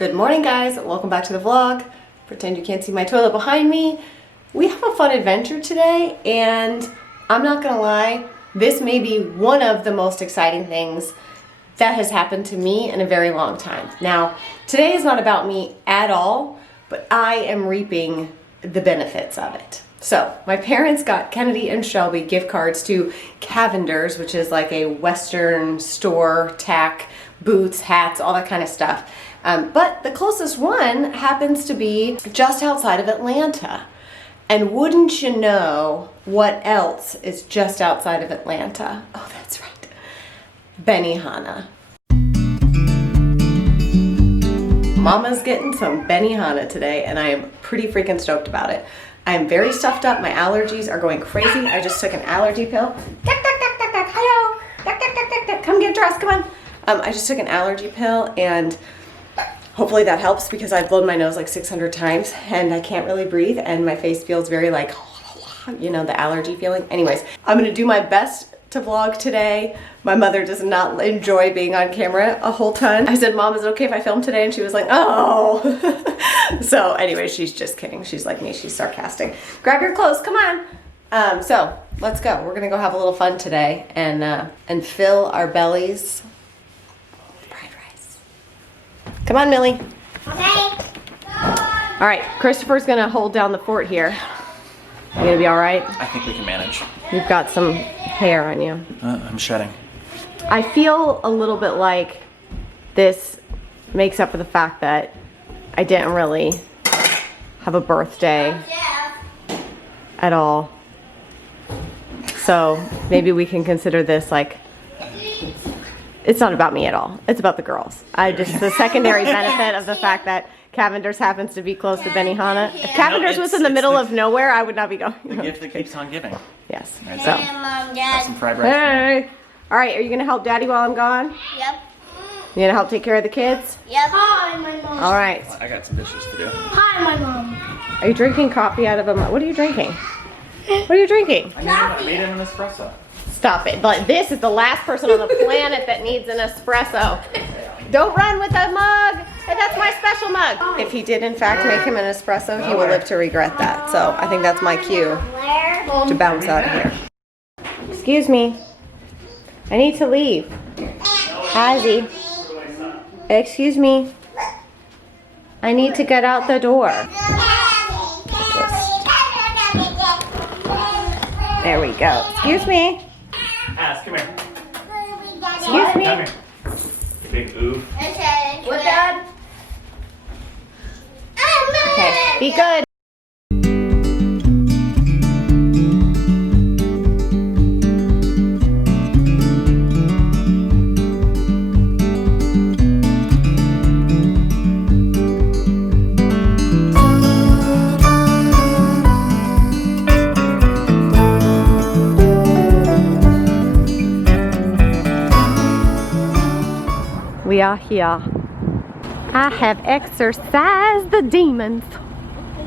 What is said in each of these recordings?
Good morning, guys. Welcome back to the vlog. Pretend you can't see my toilet behind me. We have a fun adventure today, and I'm not gonna lie, this may be one of the most exciting things that has happened to me in a very long time. Now, today is not about me at all, but I am reaping the benefits of it. So, my parents got Kennedy and Shelby gift cards to Cavender's, which is like a Western store, tack, boots, hats, all that kind of stuff. But the closest one happens to be just outside of Atlanta. And wouldn't you know what else is just outside of Atlanta? Oh, that's right. Benihana. Mama's getting some Benihana today, and I am pretty freaking stoked about it. I am very stuffed up. My allergies are going crazy. I just took an allergy pill. Hello. Come get dressed. Come on. I just took an allergy pill, and hopefully that helps because I've blown my nose like 600 times and I can't really breathe and my face feels very like, you know, the allergy feeling. Anyways, I'm gonna do my best to vlog today. My mother does not enjoy being on camera a whole ton. I said, Mom, is it okay if I film today? And she was like, oh. So anyway, she's just kidding. She's like me, she's sarcastic. Grab your clothes, come on. So let's go. We're gonna go have a little fun today and fill our bellies. Come on, Millie. Okay. All right, Christopher's gonna hold down the fort here. You gonna be all right? I think we can manage. You've got some hair on you. I'm shedding. I feel a little bit like this makes up for the fact that I didn't really have a birthday at all. So maybe we can consider this like, it's not about me at all. It's about the girls. The secondary benefit of the fact that Cavender's happens to be close to Benihana. If Cavender's was in the middle of nowhere, I would not be going. The gift that keeps on giving. Yes. Right, so. Mom, Dad. Some fried rice. Hey. All right, are you gonna help Daddy while I'm gone? Yep. You gonna help take care of the kids? Yep. Hi, my mom. All right. I got some dishes to do. Hi, my mom. Are you drinking coffee out of a mug? What are you drinking? What are you drinking? I made an espresso. Stop it. But this is the last person on the planet that needs an espresso. Don't run with that mug. Hey, that's my special mug. If he did in fact make him an espresso, he will live to regret that. So I think that's my cue to bounce out of here. Excuse me. I need to leave. Ozzy. Excuse me. I need to get out the door. There we go. Excuse me. Ass, come here. Excuse me. Come here. You big oof. What, Dad? Okay, be good. We are here. I have exorcised the demons.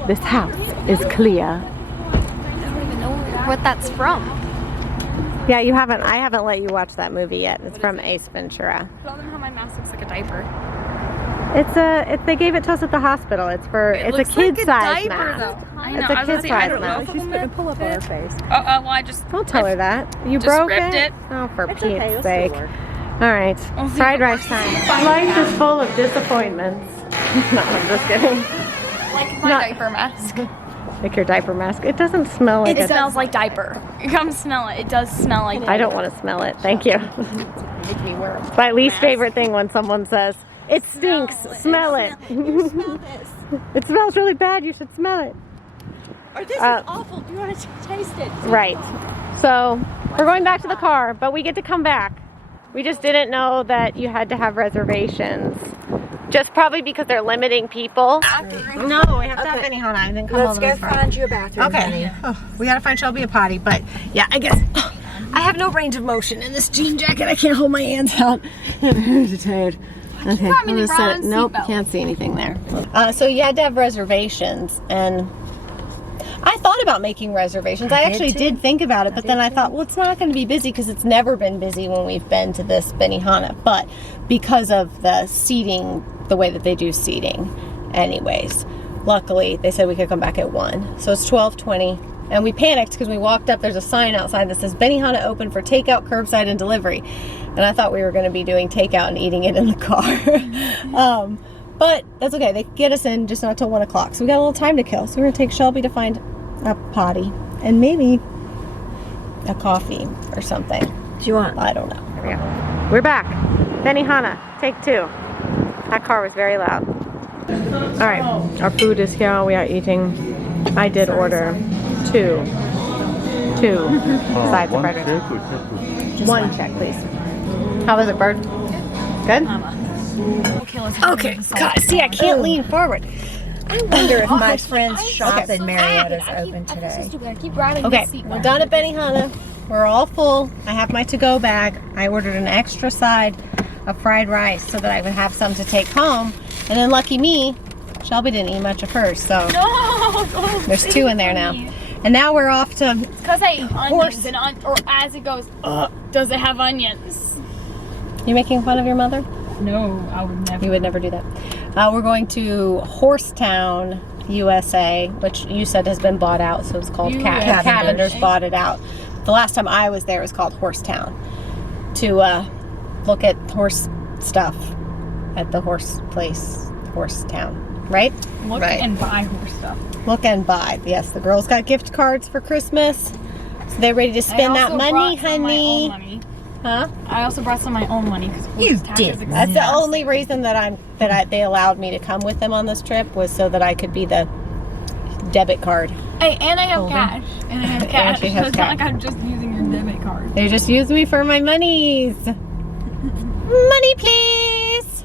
This house is clear. I don't even know what that's from. Yeah, you haven't. I haven't let you watch that movie yet. It's from Ace Ventura. I don't know how my mouse looks like a diaper. They gave it to us at the hospital. It's a kid-sized mask. I know. It's a I was gonna say, I kid-sized don't know mask. if I'm gonna pull up on her face. well, I just. Don't tell her that. You just broke ripped it. Oh, for It's Pete's okay, sake. All right, Oh, fried rice time. Life is full of disappointments. No, I'm just kidding. Like my diaper mask. Like your diaper mask. It doesn't smell like It smells like diaper. You come smell it. It does smell like diaper. I don't want to smell it. Thank you. Make me wear It's my least favorite thing when someone says, it stinks, smell it. Smell this. It smells really bad, you should smell it. Or this is awful. Do you want to taste it? Right. So, we're going back to the car, but we get to come back. We just didn't know that you had to have reservations. Just probably because they're limiting people. No, I have to have Benihana. I didn't come Let's go find you a bathroom. Okay. Oh, we gotta find Shelby a potty, but yeah, I guess I have no range of motion in this jean jacket. I can't hold my hands out. I'm very tired. Okay, I'm gonna set it. Nope, can't see anything there. So you had to have reservations, and I thought about making reservations. I actually did think about it, but then I thought, well, it's not going to be busy because it's never been busy when we've been to this Benihana. But because of the seating the way that they do seating anyways. Luckily, they said we could come back at 1. So it's 12:20. And we panicked because we walked up, there's a sign outside that says Benihana open for takeout, curbside, and delivery. And I thought we were going to be doing takeout and eating it in the car. But that's okay. They can get us in, just not till 1 o'clock. So we got a little time to kill. So we're going to take Shelby to find a potty and maybe a coffee or something. Do you want? I don't know. There we go. We're back. Benihana, take 2. That car was very loud. All right, our food is here. We are eating. I did order 2 sides of fried rice. 1 check, please. How was it, Bird? Good? Okay, God, see, I can't lean forward. I wonder if my friend's shop in Mariotta's open today. Okay, we're done at Benihana. We're all full. I have my to-go bag. I ordered an extra side of fried rice so that I would have some to take home. And then lucky me, Shelby didn't eat much of hers, so there's 2 in there now. And now we're off to Because I eat onions, and or as it goes, does it have onions? You making fun of your mother? No, I would never. You would never do that. We're going to Horsetown, USA, which you said has been bought out, so it's called Cavender's bought it out. The last time I was there, it was called Horsetown, to look at horse stuff at the horse place, Horsetown, right? Look right. and buy horse stuff. Look and buy. Yes, the girls got gift cards for Christmas, so they're ready to spend that money, honey. Huh? I also brought some of my own money. You did. That's the only reason that they allowed me to come with them on this trip, was so that I could be the debit card. Hey, and I have cash. And I have cash. she has So it's cash. not like I'm just using your debit card. They just use me for my monies. Money, please.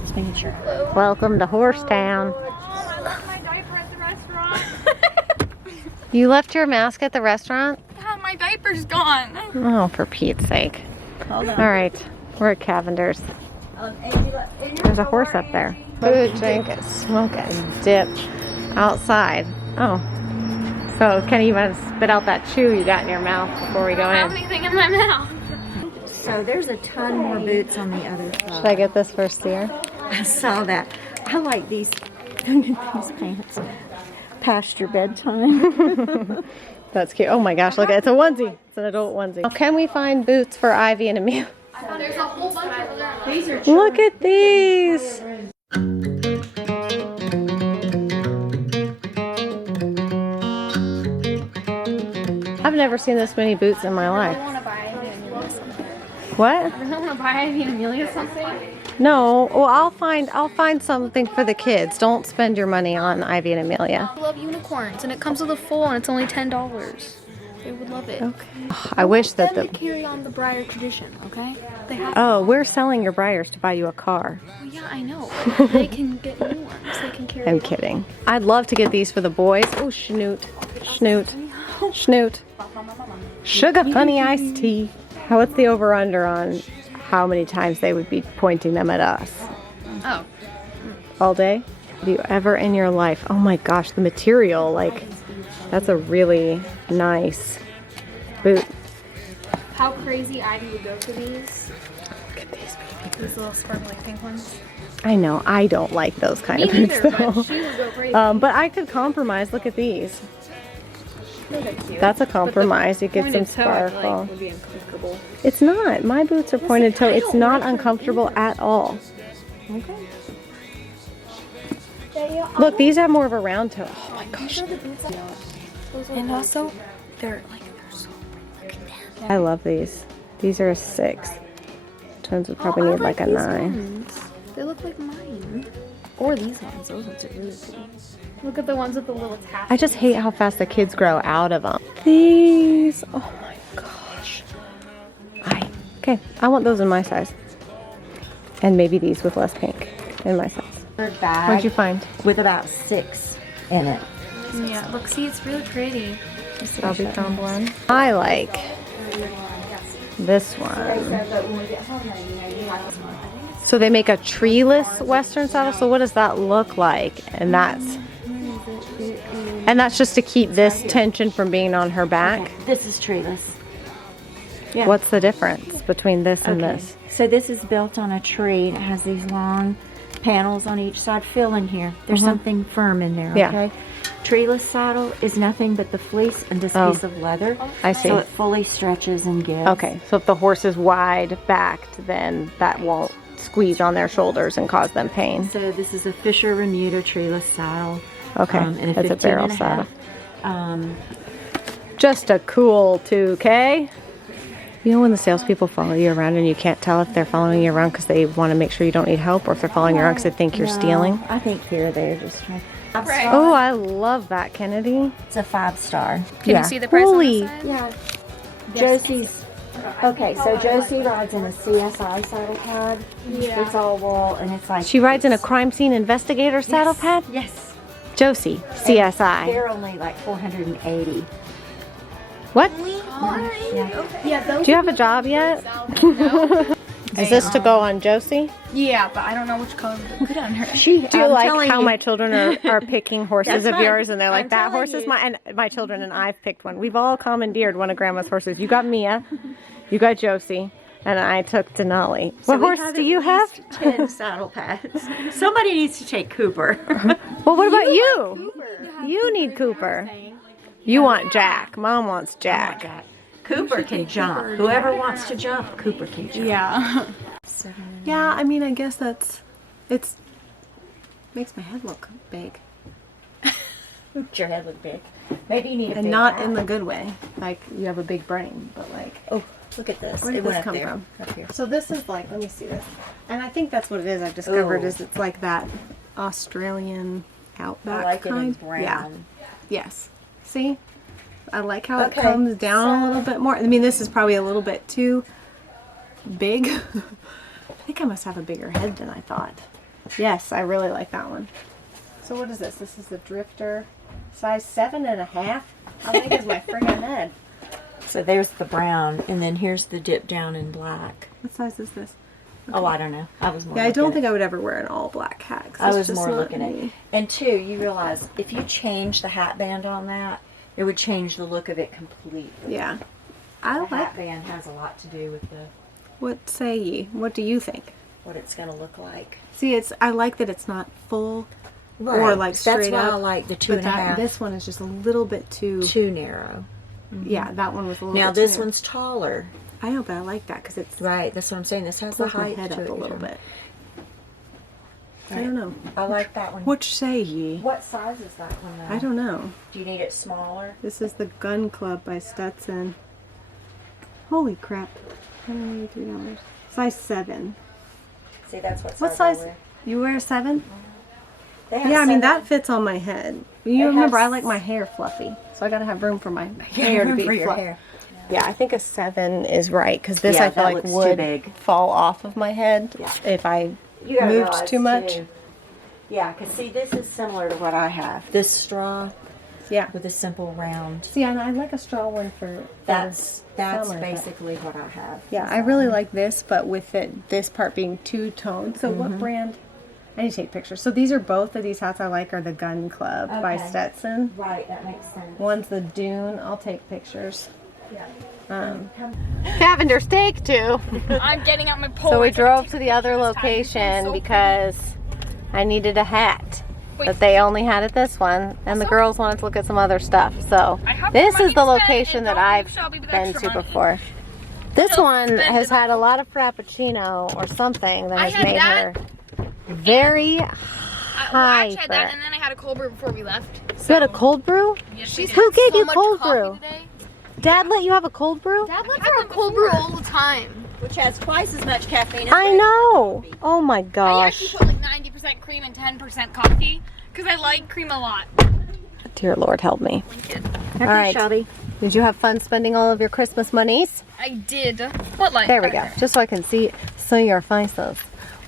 Just making sure. Welcome to Horsetown. Mom, I left my diaper at the restaurant. You left your mask at the restaurant? God, my diaper's gone. Oh, for Pete's sake. Hold on. All right, we're at Cavender's. There's a horse up there. Food, drink, smoke, and dip outside. Oh. So, Kenny, you want to spit out that chew you got in your mouth before we go I don't have in? anything in my mouth. So there's a ton more boots on the other side. Should I get this first here? I saw that. I like these pants. Past your bedtime. That's cute. Oh my gosh, look, it's a onesie. It's an adult onesie. How can we find boots for Ivy and Emil? There's a whole bunch of them. These are Look at these. I've never seen this many boots in my life. I want to buy Ivy and Amelia something. What? I don't want to buy Ivy and Amelia something. No. Well, I'll find something for the kids. Don't spend your money on Ivy and Amelia. I love unicorns, and it comes with a full, and it's only $10. They would love it. Okay. I wish that Them to carry on the Briar tradition, okay? They have. Oh, we're selling your Briars to buy you a car. Well, yeah, I know. They can get new ones. They can carry. I'm kidding. I'd love to get these for the boys. Oh, Schnoot. Schnoot. Schnoot. Sugar honey iced tea. What's the over-under on how many times they would be pointing them at us? Oh. All day? Have you ever in your life? Oh my gosh, the material, like, that's a really nice boot. How crazy Ivy would go for these. Look at these, baby. These little sparkly pink ones. I know, I don't like those kind Me of boots neither, though. but she would go crazy. But I could compromise. Look at these. That's a compromise. You get some sparkle. Would be uncomfortable. It's not. My boots are pointed toe. It's not uncomfortable at all. Okay. Look, these have more of a round toe. Oh my gosh. And also, they're so. I love these. These are a 6. Twins would probably need like a 9. They look like mine. Or these ones. Those ones are really pretty. Look at the ones with the little tassels. I just hate how fast the kids grow out of them. These. Oh my gosh. Okay, I want those in my size. And maybe these with less pink in my size. Bag What'd you find? with about 6 in it. Yeah, look, see, it's really pretty. Strawberry found one. I like this one. So they make a treeless Western saddle. So what does that look like? And that's just to keep this tension from being on her back. This is treeless. Yeah. What's the difference between this and Okay. this? So this is built on a tree. It has these long panels on each side. Feel in here. There's something firm in there, Yeah. okay? Treeless saddle is nothing but the fleece and this Oh. piece of leather. I see. So it fully stretches and gives. Okay, so if the horse is wide backed, then that won't squeeze on their shoulders and cause them pain. So this is a Fisher Remuda treeless saddle. Okay, and a that's a 15 barrel and a saddle. half. Just a cool 2K. You know when the salespeople follow you around and you can't tell if they're following you around because they want to make sure you don't need help, or if they're following you around because they think you're No, stealing? I think they're just trying. Oh, I love that, Kennedy. It's a 5-star. Can you see the price Holy. on the side? Yeah. Josie's. Okay, so Josie rides in a CSI saddle pad. Yeah. It's all wool and it's like. She rides in a crime scene investigator saddle pad? Yes. Josie, CSI. They're only like 480. What? Yeah. Do you have a job yet? Is this to go on Josie? Yeah, but I don't know which color to put on her. Do you like how my children are picking horses That's of right. yours, and they're like, I'm that telling horse is you. mine, and my children and I've picked one. We've all commandeered one of Grandma's horses. You got Mia, you got Josie, and I took Denali. What horse do you have? 10 saddle pads. Somebody needs to take Cooper. Well, what about you? You need Cooper. You want Jack. Mom wants Jack. Cooper can jump. Whoever wants to jump, Cooper can jump. Yeah. Yeah, I mean, I guess it's makes my head look big. Makes your head look big. Maybe you need a And big not hat. in the good way. Like, you have a big brain, but like... Oh, look at this. Where did It went this up come there. from? Up here. So this is like, let me see this. And I think that's what it is I've discovered, Ooh. is it's like that Australian outback I like it in kind. brown. Yeah. Yes. See? I like how Okay, it comes down a so- little bit more. I mean, this is probably a little bit too big. I think I must have a bigger head than I thought. Yes, I really like that one. So what is this? This is the Drifter, size 7.5. How big is my friggin' head? So there's the brown, and then here's the dip down in black. What size is this? Oh, I don't know. I was more. Yeah, I don't looking think I would ever wear an all black hat. 'cause I it's was just more not looking at me. it. And two, you realize if you change the hat band on that, it would change the look of it completely. Yeah. I The like. hat band has a lot to do with What say ye? What do you think? what it's going to look like. See, I like that it's not full or like That's straight why up. I like the two but and a half. this one is just a little bit too. Too narrow. Yeah, that one was a little. Now bit too this narrow. one's taller. I know, but I like that because it's Right, that's what I'm saying. This has the pulls my height head to up it, a little yeah. bit. I don't know. I like that one. What say ye? What size is that one though? I don't know. Do you need it smaller? This is the Gun Club by Stetson. Holy crap! $183. Size 7. See, that's what size. What I size? wear. You wear a 7? They have Yeah, I mean 7. that fits on my head. You It remember, has- I like my hair fluffy, so I gotta have room for my Yeah, hair to room be for your fluffy. hair. Yeah, I think a 7 is right because this Yeah, I feel that like looks too would big. fall off of my head Yeah. if I You gotta moved realize, too much. too. Yeah, because see, this is similar to what I have. This straw Yeah. with a simple round. See, and I like a straw one for That's summer, but- basically what I have. Yeah, I really like this, but with this part being two-toned. So Mm-hmm. what brand? I need to take pictures. So these are both of these hats I like are the Gun Club by Okay. Stetson. Right, that makes sense. One's the Dune. I'll take pictures. Cavender steak too. I'm getting out my pole. So we drove to the other location because I needed a hat. But they only had at this one, and the girls wanted to look at some other stuff. So this is the location that I've been to before. This one has had a lot of frappuccino or something that I has had made her that. very I high actually had for that, it. and then I had a cold brew before we left. You had a cold brew? She's Who gave so you much cold coffee brew? today. Dad let you have a cold brew? Dad lets her a cold brew all the time. Which has twice as much caffeine as I regular know. coffee. Oh my I gosh. actually put like 90% cream and 10% coffee because I like cream a lot. Dear Lord, help me. All right. Shelby. Did you have fun spending all of your Christmas monies? I did. What like? There we go. Just so I can see your faces.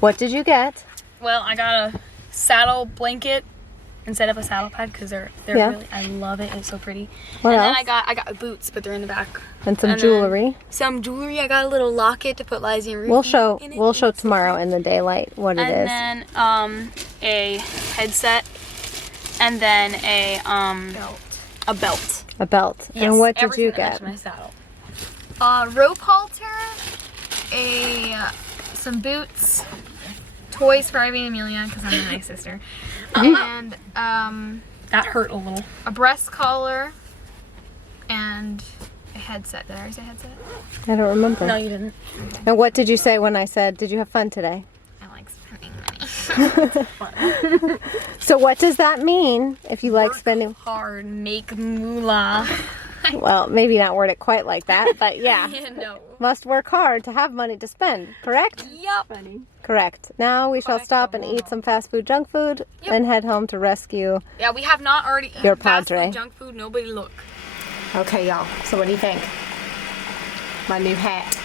What did you get? Well, I got a saddle blanket instead of a saddle pad because they're Yeah. really, I love it. It's so pretty. What and else? then I got boots, but they're in the back. And some and then jewelry. Some jewelry. I got a little locket to put Lizzie and Ruthie We'll show in it. we'll show tomorrow in the daylight what it And is. then a headset, and then a belt. A belt. Yes, And what did everything you that get? matched my saddle. rope halter, some boots, toys for Ivy and Amelia because I'm a nice sister, and That hurt a little. a breast collar, and a headset. Did I already say headset? I don't remember. No, you didn't. And what did you say when I said, did you have fun today? I like spending money. So what does that mean if you like spending? Hard, make moolah. Well, maybe not word it quite like that, but yeah. No. Must work hard to have money to spend, correct? Yup. Correct. Now we shall stop and eat some fast food, junk food, Yep. and head home to rescue. Yeah, we have not already eaten Your fast padre. food, junk food. Nobody look. Okay, y'all. So what do you think? My new hat.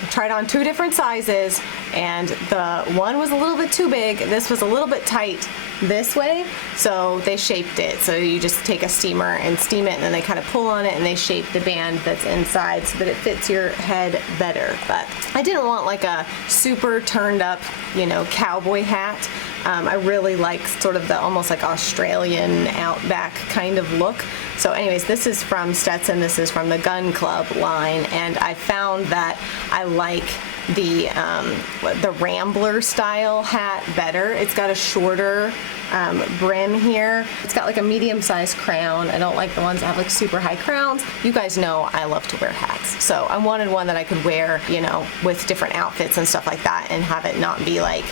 I tried on 2 different sizes, and the one was a little bit too big. This was a little bit tight this way, so they shaped it. So you just take a steamer and steam it, and then they kind of pull on it, and they shape the band that's inside so that it fits your head better. But I didn't want like a super turned up, you know, cowboy hat. I really like sort of the almost like Australian outback kind of look. So anyways, this is from Stetson. This is from the Gun Club line, and I found that I like the Rambler style hat better. It's got a shorter brim here. It's got like a medium-sized crown. I don't like the ones that have like super high crowns. You guys know I love to wear hats, so I wanted one that I could wear, you know, with different outfits and stuff like that, and have it not be like,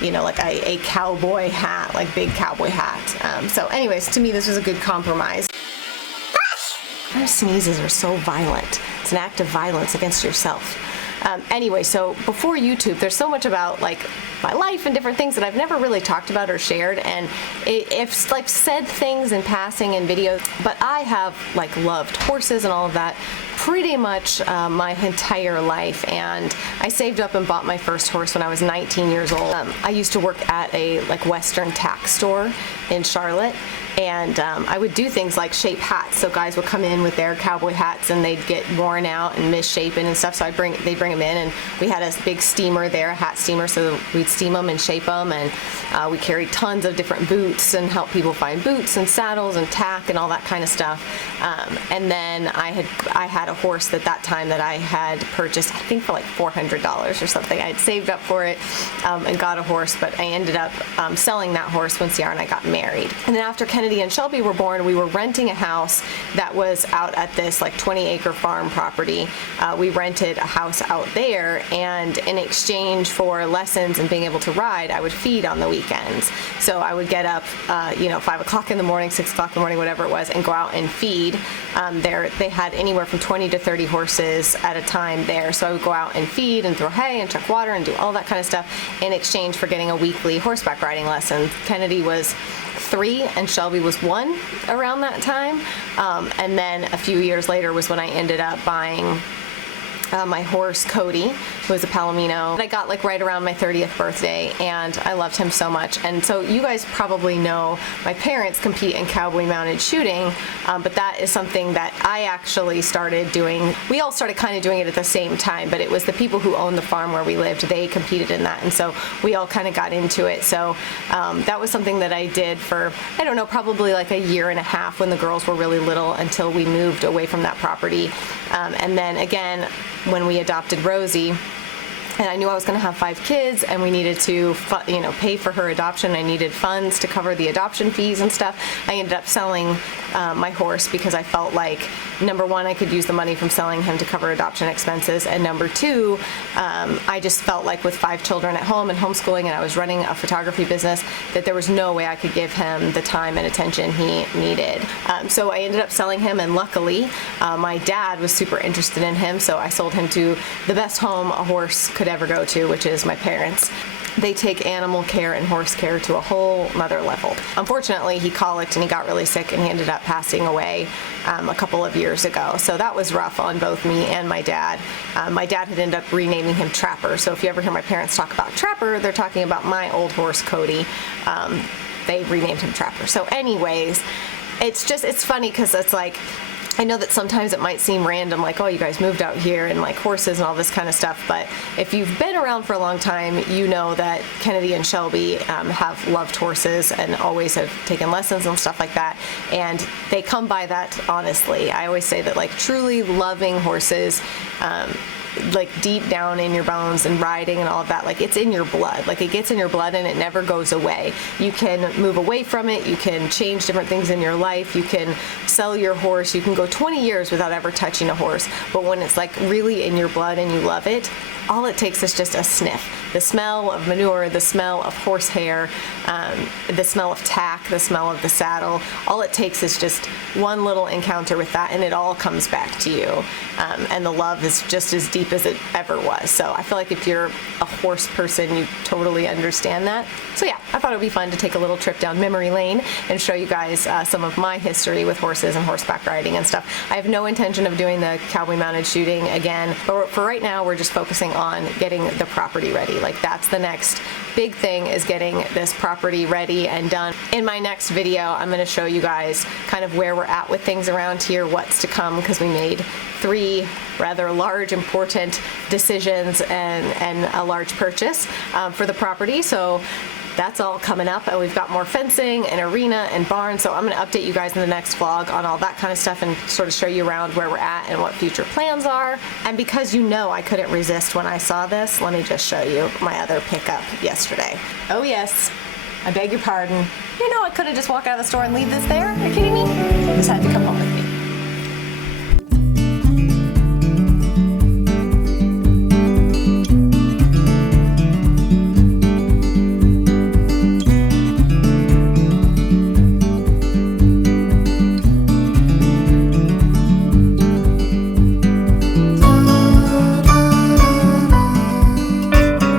you know, like a cowboy hat, like big cowboy hat. So anyways, to me this was a good compromise. Our sneezes are so violent. It's an act of violence against yourself. Anyway, so before YouTube, there's so much about like my life and different things that I've never really talked about or shared, and if like said things in passing in videos, but I have like loved horses and all of that pretty much my entire life, and I saved up and bought my first horse when I was 19 years old. I used to work at a like Western tack store in Charlotte, and I would do things like shape hats. So guys would come in with their cowboy hats and they'd get worn out and misshapen and stuff, so they'd bring them in, and we had a big steamer there, a hat steamer, so we'd steam them and shape them, and we carried tons of different boots and helped people find boots and saddles and tack and all that kind of stuff. And then I had a horse at that time that I had purchased, I think for like $400 or something. I had saved up for it and got a horse, but I ended up selling that horse when Ciara and I got married. And then after Kennedy and Shelby were born, we were renting a house that was out at this like 20-acre farm property. We rented a house out there, and in exchange for lessons and being able to ride, I would feed on the weekends. So I would get up, you know, 5 o'clock in the morning, 6 o'clock in the morning, whatever it was, and go out and feed. They had anywhere from 20 to 30 horses at a time there. So I would go out and feed and throw hay and chuck water and do all that kind of stuff in exchange for getting a weekly horseback riding lesson. Kennedy was 3 and Shelby was 1 around that time. And then a few years later was when I ended up buying my horse Cody, who was a Palomino, that I got like right around my 30th birthday, and I loved him so much. And so you guys probably know my parents compete in cowboy mounted shooting, but that is something that I actually started doing. We all started kind of doing it at the same time, but it was the people who owned the farm where we lived, they competed in that, and so we all kind of got into it. So that was something that I did for, I don't know, probably like a year and a half when the girls were really little, until we moved away from that property. And then again, when we adopted Rosie, and I knew I was going to have 5 kids, and we needed to, you know, pay for her adoption. I needed funds to cover the adoption fees and stuff. I ended up selling my horse because I felt like, number one, I could use the money from selling him to cover adoption expenses, and number two, I just felt like with 5 children at home and homeschooling, and I was running a photography business, that there was no way I could give him the time and attention he needed. So I ended up selling him, and luckily my dad was super interested in him, so I sold him to the best home a horse could ever go to, which is my parents. They take animal care and horse care to a whole nother level. Unfortunately, he colicked and he got really sick, and he ended up passing away a couple of years ago. So that was rough on both me and my dad. My dad had ended up renaming him Trapper. So if you ever hear my parents talk about Trapper, they're talking about my old horse, Cody. They renamed him Trapper. So anyways, it's funny because it's like, I know that sometimes it might seem random, like, oh, you guys moved out here and like horses and all this kind of stuff, but if you've been around for a long time, you know that Kennedy and Shelby have loved horses and always have taken lessons and stuff like that, and they come by that honestly. I always say that like truly loving horses, like deep down in your bones and riding and all of that, like it's in your blood, like it gets in your blood and it never goes away. You can move away from it, you can change different things in your life, you can sell your horse, you can go 20 years without ever touching a horse, but when it's like really in your blood and you love it, all it takes is just a sniff. The smell of manure, the smell of horsehair, the smell of tack, the smell of the saddle, all it takes is just one little encounter with that and it all comes back to you. And the love is just as deep as it ever was. So I feel like if you're a horse person, you totally understand that. So yeah, I thought it would be fun to take a little trip down memory lane and show you guys some of my history with horses and horseback riding and stuff. I have no intention of doing the cowboy mounted shooting again, but for right now, we're just focusing on getting the property ready. Like that's the next big thing, is getting this property ready and done. In my next video, I'm going to show you guys kind of where we're at with things around here, what's to come, because we made 3 rather large, important decisions and a large purchase for the property. So that's all coming up, and we've got more fencing and arena and barn, so I'm going to update you guys in the next vlog on all that kind of stuff and sort of show you around where we're at and what future plans are. And because you know I couldn't resist when I saw this, let me just show you my other pickup yesterday. Oh yes, I beg your pardon. You know I could have just walked out of the store and leave this there. Are you kidding me? This had to come home with me.